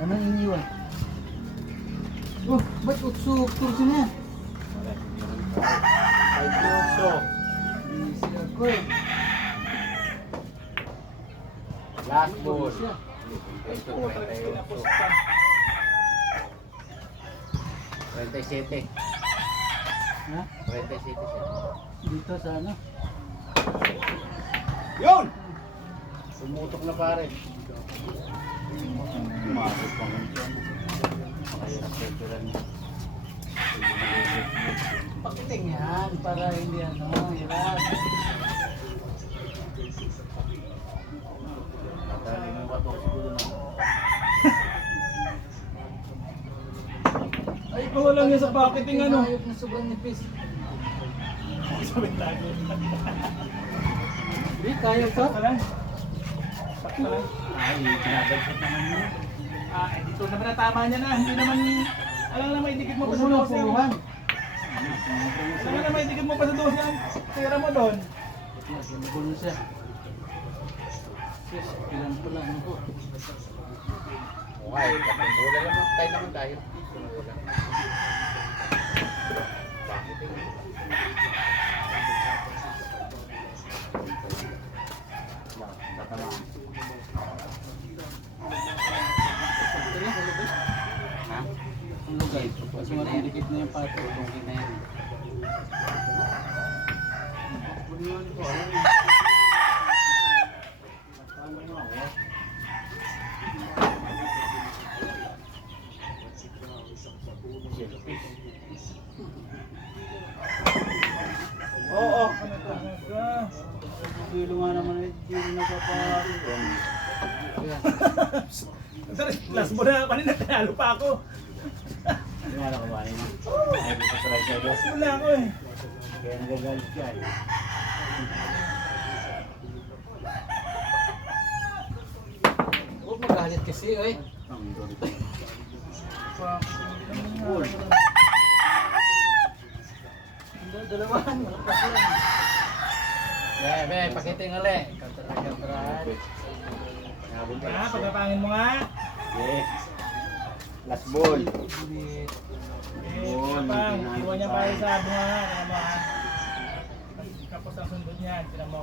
Ano iniwan? Oh, ba't utso? Turso na. Ay, utso. Easy ako eh. Last ball. Siya. Ay, 37. Ha? 37 siya. Dito sa ano? Yun! Sumutok na pare. Umasok pa ngayon siya. Mahirap ito lang. Pakiting yan para hindi ano, hirap. Matali mo ba ito siguro na? Ay, ikaw lang yan sa paketing ano. Ayok na sobrang nipis. Sabi tayo. Hindi, kaya ka. Sakta lang. Sakta lang. Ay, pinabagsak naman yun. Ah, eh, dito naman na tama niya na. Hindi naman, alam na may dikit mo pa sa Puno, dose. punuhan. Alam na may dikit mo pa sa dose yan. Tira mo doon. Nagulo siya. Yes, ilan pala ano ko. Okay, kapag naman tayo naman tayo. Ha? Ang lugay. Kasi maridikit na yung pato. Tungkin na yan. Oo. Kilo nga naman eh, hindi rin napapalo. Last mo na, kanina tinalo pa ako. Hindi mo alam kumain mo. Ay, gusto sa right side. Last mo na ako eh. Kaya nagagalit ka eh. Huwag magalit kasi eh. Ang doon. Cool. Dalawahan, malakas lang. Be, pakiting ulit. Katragan. Nabol ka. Ha, pagkapangin mo nga. Okay. Last ball. Eh, kapang, iwan niya pa sa bunga. Tingnan mo ha. Tapos ang sundot niya, tingnan mo.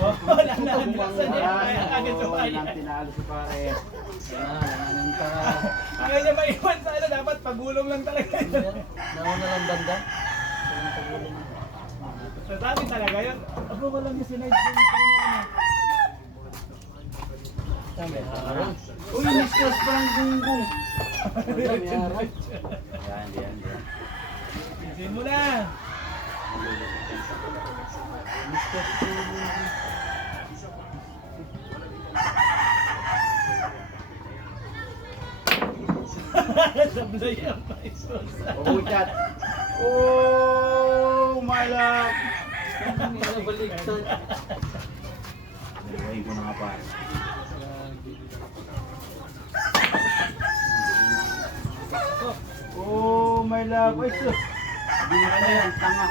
Oh, nalasan niya. Kaya agad sa Walang bayan. tinalo si pare. Langanin ka. Kaya niya maiwan sa ano, dapat pagulong lang talaga. Nauna lang banda. Sasabi talaga yun. Abo, walang yung sinay. Uy, mistress parang gunggong. Yan, yan. Isin mo na. Mistress gunggong. Sablay ang paisos. Oh, chat. Oh, my love. Hindi na baliktad. Iwain ko na nga pare. Oh, my love. Ay, sus. Hindi na yan, tanga.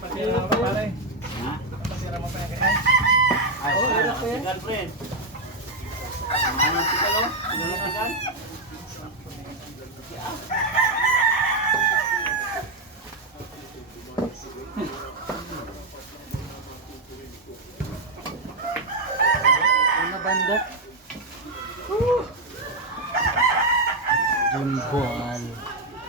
Pasira mo pa pare. Ha? Pasira mo pa yan kaya. Ay, Oh, hirap ko yan. girlfriend. Ano si Kalo? Sino na tagal? Ano banda? Jumboan.